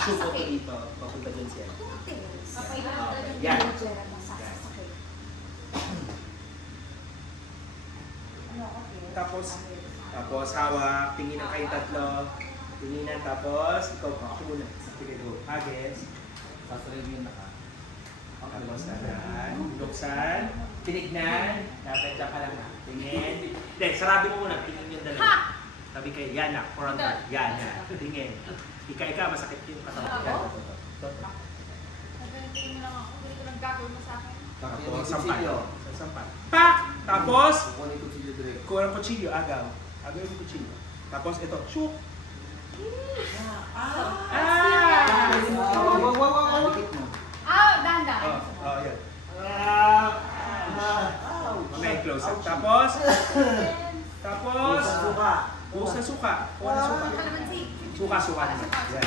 Shoot ko dito. Papunta dyan siya. Okay. Yan. Tapos hawak, tinginan kayo tatlo. Tinginan, tapos ikaw ako muna. Sige, go. Agis. Sasalay mo yung naka. Tapos anan, buksan, tinignan, dapat dyan ka lang na. Tingin. Hindi, sarado mo muna, tingin yung dalawa. Sabi kayo, yan na, frontal, yan na. Tingin. Ika, masakit yung katawan. Yan. Tingin mo lang ako, hindi ko nagkakaroon mo sa akin. Tapos, sampan. Sampan. Pak! Tapos, Kukunin ko si Lidre. kuha ng kutsilyo, agaw. Agaw yung kutsilyo. Tapos ito, shoot! Dikit mo. Dahan-dahan. Yan. May close up. Tapos, Suka. buhos na suka. Kuha ng suka. Kalamansi. Suka naman. Yan.